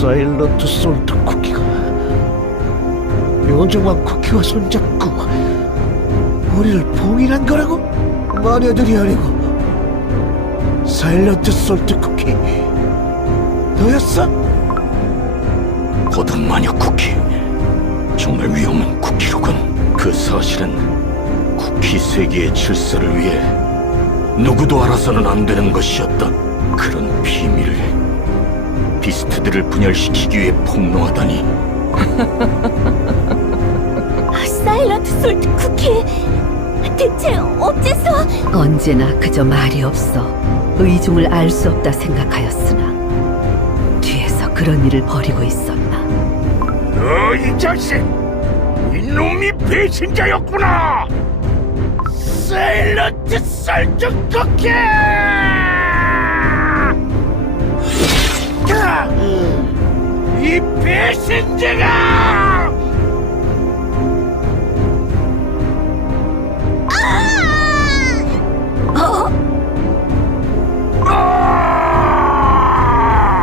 사일런트 솔트 쿠키가 요정왕 쿠키와 손잡고 우리를 봉인한 거라고? 마녀들이 아니고 사일런트 솔트 쿠키 너였어? 거듭 마녀 쿠키. 정말 위험한 쿠키로군. 그 사실은 쿠키 세계의 질서를 위해 누구도 알아서는 안 되는 것이었다. 그런 비밀을 비스트들을 분열시키기 위해 폭로하다니. 사일런트 솔트 쿠키 대체 어째서 언제나 그저 말이 없어 의중을 알 수 없다 생각하였으나 뒤에서 그런 일을 벌이고 있었나 너이 자식! 이놈이 배신자였구나! 사일런트 쌀적 쿠키! 배신자가!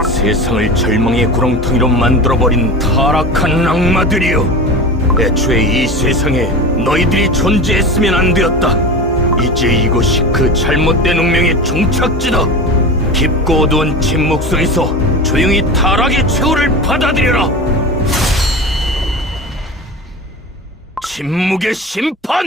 세상을 절망의 구렁텅이로 만들어버린 타락한 악마들이여 애초에 이 세상에 너희들이 존재했으면 안 되었다. 이제 이곳이 그 잘못된 운명의 종착지다. 깊고 어두운 침묵 속에서 조용히 타락의 최후를 받아들여라 침묵의 심판!